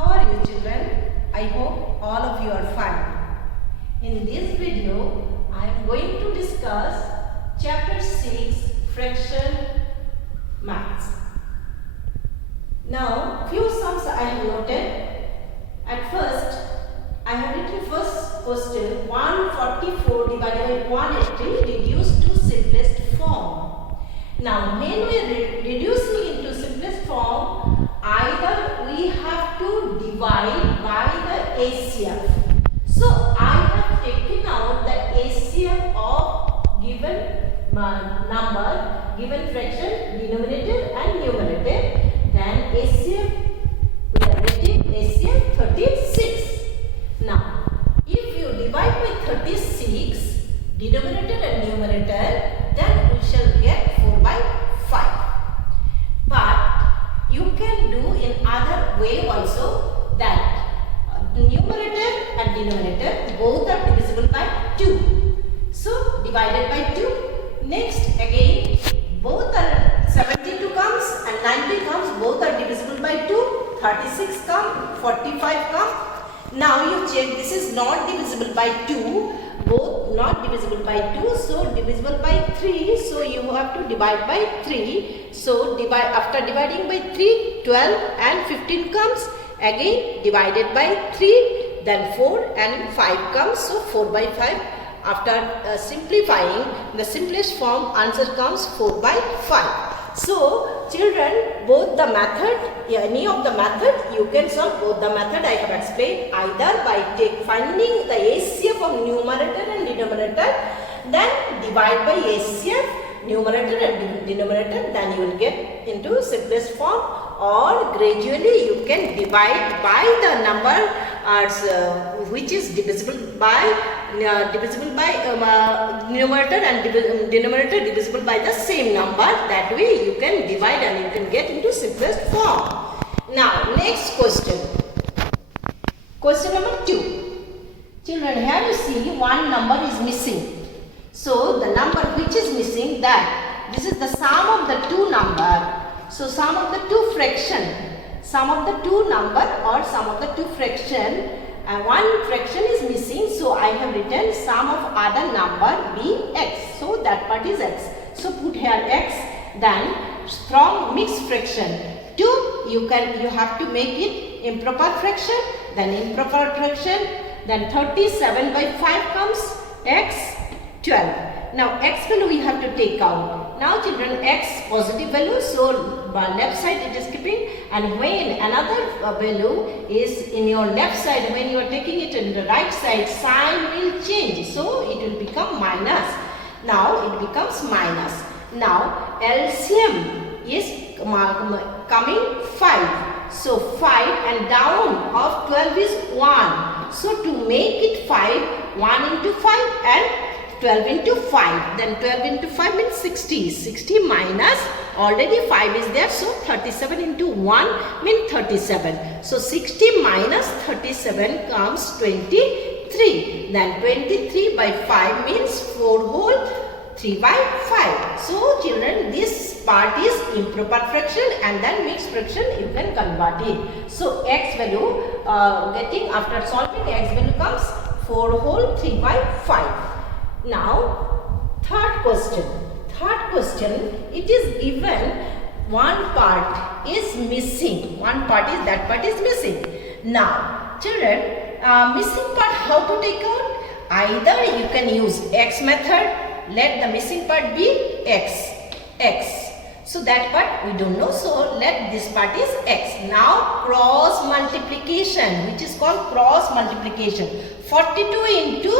How are you children? I hope all of you are fine. In this video, I am going to discuss chapter 6 fraction maths. Now, few sums I have noted. At first, I have written first question 144 divided by 180 reduced to simplest form. Now, when we are reducing into simplest form, either we have to divide by the ACF. So, I have taken out the ACF of given number, given fraction, denominator and numerator. Then ACF, we are writing ACF 36. Now, if you divide by 36, denominator and numerator, then we shall get 4 by 5. But you can do in other way also, that numerator and denominator both are divisible by 2. So, divided by 2. Next, again, both are 72 comes and 90 comes, both are divisible by 2. 36 come, 45 come. Now you check, this is not divisible by 2, both not divisible by 2, so divisible by 3, so you have to divide by 3. So after dividing by 3, 12 and 15 comes, again divided by 3, then 4 and 5 comes, so 4 by 5. After simplifying the simplest form, answer comes 4 by 5. So, children, both the method, any of the method, you can solve both the method I have explained, either by finding the ACF of numerator and denominator, then divide by ACF, numerator and denominator, then you will get into simplest form, or gradually you can divide by the number which is divisible by numerator and denominator divisible by the same number. That way you can divide and you can get into simplest form. Now next question. Question number 2. Children, here you see one number is missing. So the number which is missing, that this is the sum of the two number. So sum of the two fraction, sum of the two number or sum of the two fraction, one fraction is missing, so I have written sum of other number be x, so that part is x. So put here x, then from mixed fraction 2 you have to make it improper fraction, then improper fraction, then 37 by 5 comes x 12. Now x value we have to take out. Now children, x positive value, so left side it is keeping, and when another value is in your left side, when you are taking it in the right side, sign will change, so it will become minus. Now it becomes minus. Now LCM is coming 5. So 5 and down of 12 is 1. So to make it 5, 1 into 5 and 12 into 5, then 12 into 5 means 60. 60 minus, already 5 is there, so 37 into 1 means 37. So 60 minus 37 comes 23. Then 23 by 5 means 4 whole 3 by 5. So children, this part is improper fraction and then mixed fraction you can convert it. So x value, getting after solving, x value comes 4 whole 3 by 5. Now, third question, it is given one part is missing, that part is missing. Now, children, missing part how to take out? Either you can use x method, let the missing part be x. So that part we don't know, so let this part is x. Now, cross multiplication, which is called cross multiplication. 42 into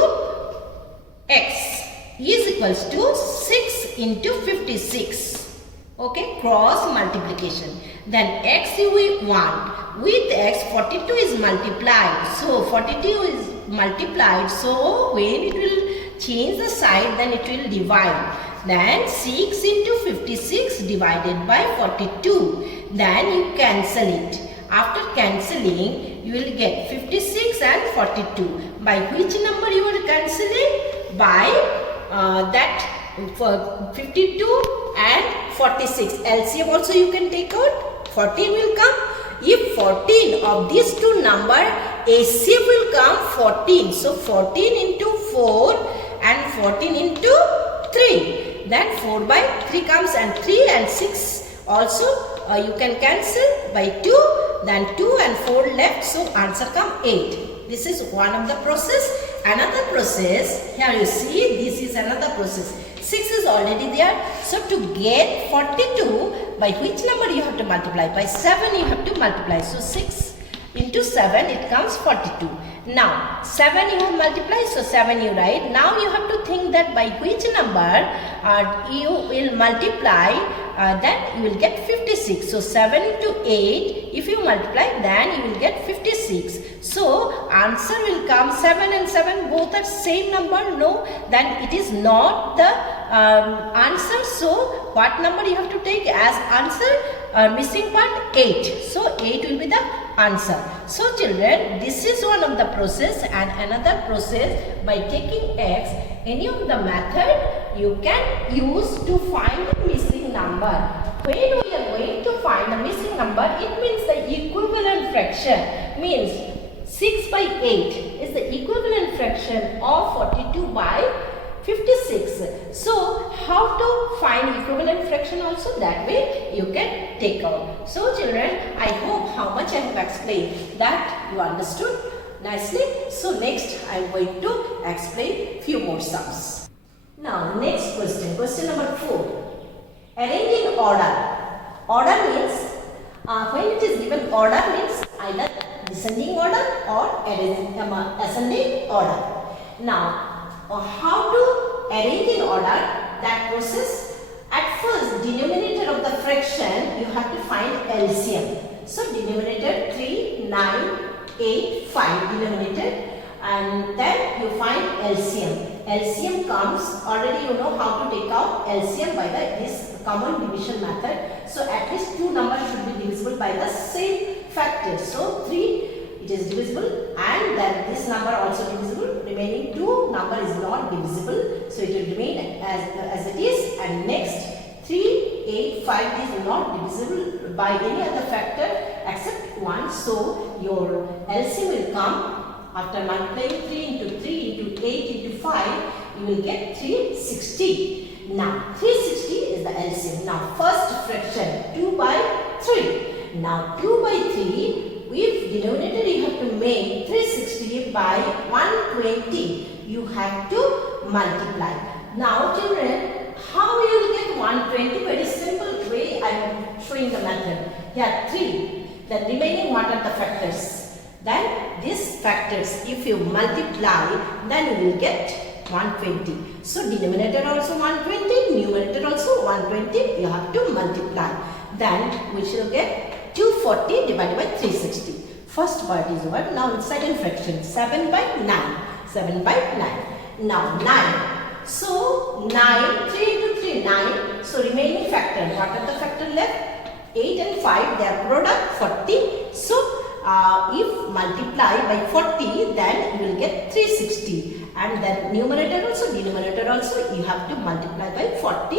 x is equals to 6 into 56. Okay, cross multiplication. Then x we want. With x, 42 is multiplied. So 42 is multiplied. So when it will change the side, then it will divide. Then 6 into 56 divided by 42. Then you cancel it. After cancelling, you will get 56 and 42. By which number you are cancelling? By that 52 and 46. LCM also you can take out. 14 will come if 14 of these two number, HCF will come 14. So 14 into 4 and 14 into 3. Then 4 by 3 comes, and 3 and 6 also you can cancel by 2. Then 2 and 4 left. So answer come 8. This is one of the process. Another process, here you see, this is another process. 6 is already there. So to get 42, by which number you have to multiply? By 7 you have to multiply. So 6 into 7, it comes 42. Now 7 you have multiplied, so 7 you write. Now you have to think that by which number you will multiply, then you will get 56. So 7 into 8, if you multiply, then you will get 56. So answer will come 7 and 7 both are same number. No, then it is not the answer. So what number you have to take as answer? Missing part 8. So 8 will be the answer. So children, this is one of the process, and another process, by taking x, any of the method you can use to find the missing number. When we are going to find the missing number, it means the equivalent fraction, means 6 by 8 is the equivalent fraction of 42 by 56. So how to find equivalent fraction also, that way you can take out. So children, I hope how much I have explained that you understood nicely. So next I am going to explain few more sums. Now next question, question number 4. Arrange in order. Order means when it is given, order means either descending order or ascending order. Now how to arrange in order, that process? At first, denominator of the fraction you have to find LCM. So denominator 3, 9, 8, 5 denominator, and then you find LCM. LCM comes, already you know how to take out LCM by this common division method. So at least two numbers should be divisible by the same factor. So 3 it is divisible, and then this number also divisible. Remaining two number is not divisible, so it will remain as it is. And next 3, 8, 5 is not divisible by any other factor except 1. So your LCM will come after multiplying 3 into 3 into 8 into 5. You will get 360. Now 360 is the LCM. Now first fraction 2 by 3. Now 2 by 3. If denominator you have to make 360 by 120, you have to multiply. Now children, how you will get 120? Very simple way I am showing the method. Here 3. The remaining what are the factors? Then these factors, if you multiply, then you will get 120. So denominator also 120, numerator also 120. You have to multiply. Then we shall get 240 divided by 360. First part is over. Now second fraction 7 by 9. 7 by 9. Now 9. So 9, 3 into 3, 9. So remaining factor, what are the factor left? 8 and 5, their product 40. So if multiply by 40, then you will get 360. And then numerator also, denominator also, you have to multiply by 40.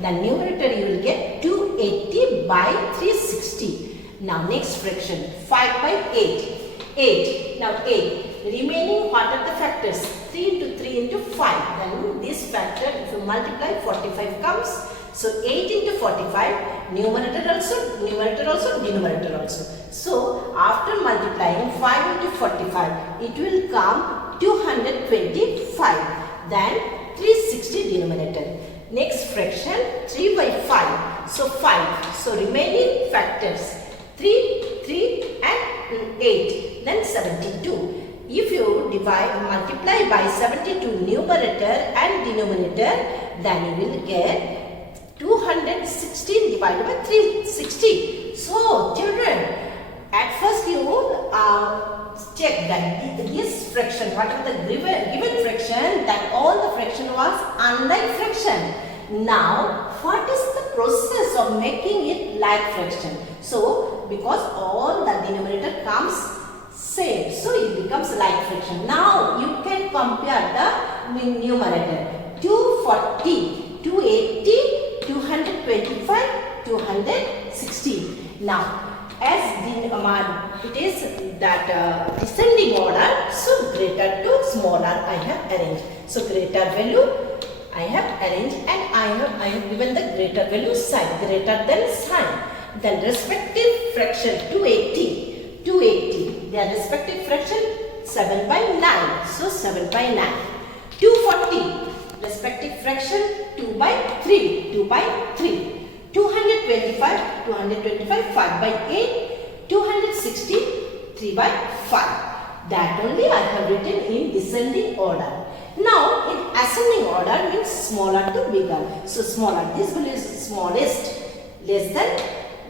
Then numerator you will get 280 by 360. Now next fraction 5 by 8. 8. Now 8. Remaining what are the factors? 3 into 3 into 5. Then this factor, if you multiply, 45 comes. So 8 into 45. Numerator also, denominator also. So after multiplying 5 into 45, it will come 225. Then 360 denominator. Next fraction 3 by 5. So 5. So remaining factors 3, 3 and 8. Then 72. If you multiply by 72 numerator and denominator, then you will get 216 divided by 360. So children, at first you check that this fraction, what are the given fraction, that all the fraction was unlike fraction. Now what is the process of making it like fraction? So because all the denominator comes same, so it becomes like fraction. Now you can compare the numerator 240, 280, 225, 216. Now as it is that descending order, so greater to smaller I have arranged. So greater value I have arranged, and I have given the greater value sign, greater than sign. Then respective fraction 280, their respective fraction 7 by 9. So 7 by 9. 240, respective fraction 2 by 3. 225, 5 by 8. 260, 3 by 5. That only I have written in descending order. Now in ascending order means smaller to bigger. So smaller, this value is smallest, less than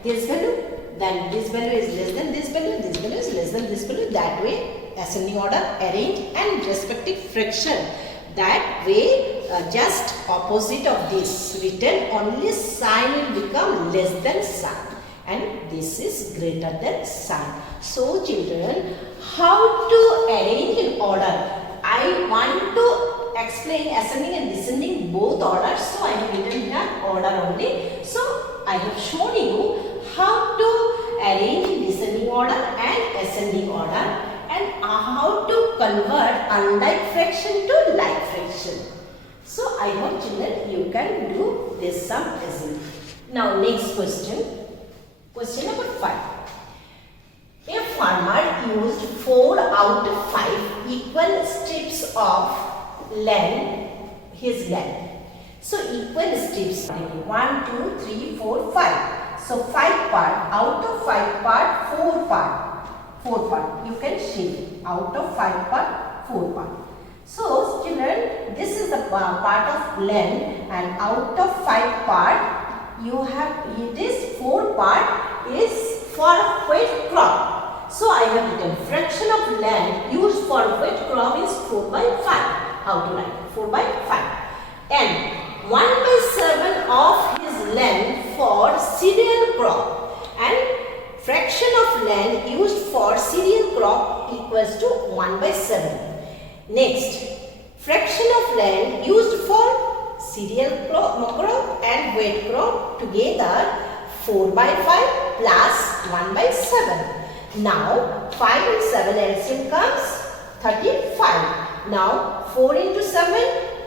this value, then this value is less than this value, this value is less than this value. That way ascending order arrange, and respective fraction. That way just opposite of this written, only sign will become less than sign, and this is greater than sign. So children, how to arrange in order? I want to explain ascending and descending both orders, so I have written here order only. So I have shown you how to arrange in descending order and ascending order, and how to convert unlike fraction to like fraction. So I hope children you can do this sum easily. Now next question. Question number 5. A farmer used 4 out of 5 equal strips of his land. So equal strips 1, 2, 3, 4, 5. So 5 part, out of 5 part, 4 part. 4 part. You can see out of 5 part, 4 part. So children, this is the part of land, and out of 5 part, you have this 4 part is for wheat crop. So I have written fraction of land used for wheat crop is 4 by 5. How to write? 4 by 5. And 1 by 7 of his land for cereal crop, and fraction of land used for cereal crop equals to 1 by 7. Next, fraction of land used for cereal crop and wheat crop together 4 by 5 plus 1 by 7. Now 5 and 7 LCM comes 35. Now 4 into 7,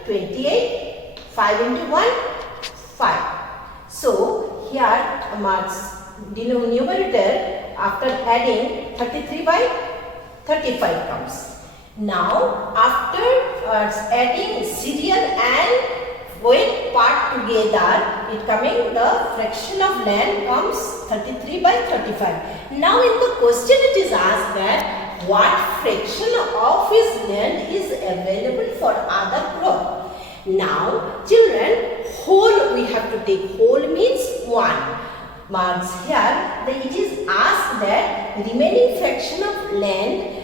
28. 5 into 1, 5. So here numerator after adding 33 by 35 comes. Now after adding cereal and wheat part together, it coming the fraction of land comes 33 by 35. Now in the question it is asked that what fraction of his land is available for other crop. Now children, whole we have to take. Whole means 1. Marks here it is asked that remaining fraction of land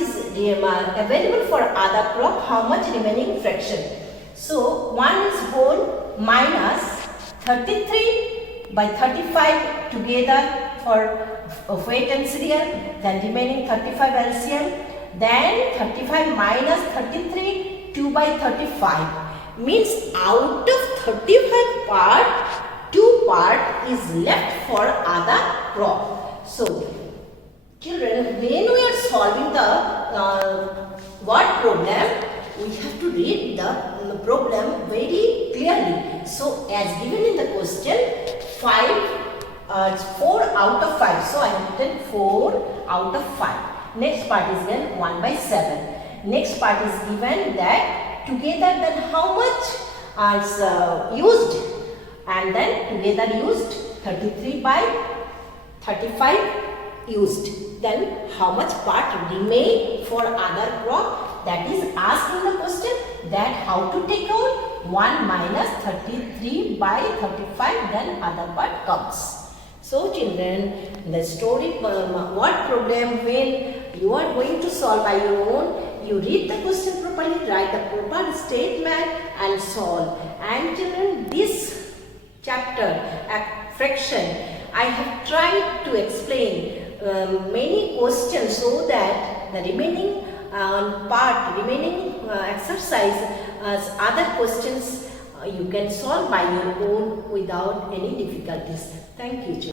is available for other crop. How much remaining fraction? So 1 is whole minus 33 by 35 together for wheat and cereal, then remaining 35 LCM, then 35 minus 33, 2 by 35. Means out of 35 part, 2 part is left for other crop. So children, when we are solving the word problem, we have to read the problem very clearly. So as given in the question, 4 out of 5. So I have written 4 out of 5. Next part is given 1 by 7. Next part is given that together then how much is used, and then together used 33 by 35 used. Then how much part remain for other crop, that is asked in the question, that how to take out 1 minus 33 by 35, then other part comes. So children, the story what problem when you are going to solve by your own, you read the question properly, write the proper statement and solve. And children, this chapter fraction I have tried to explain many questions so that the remaining exercise other questions you can solve by your own without any difficulties. Thank you.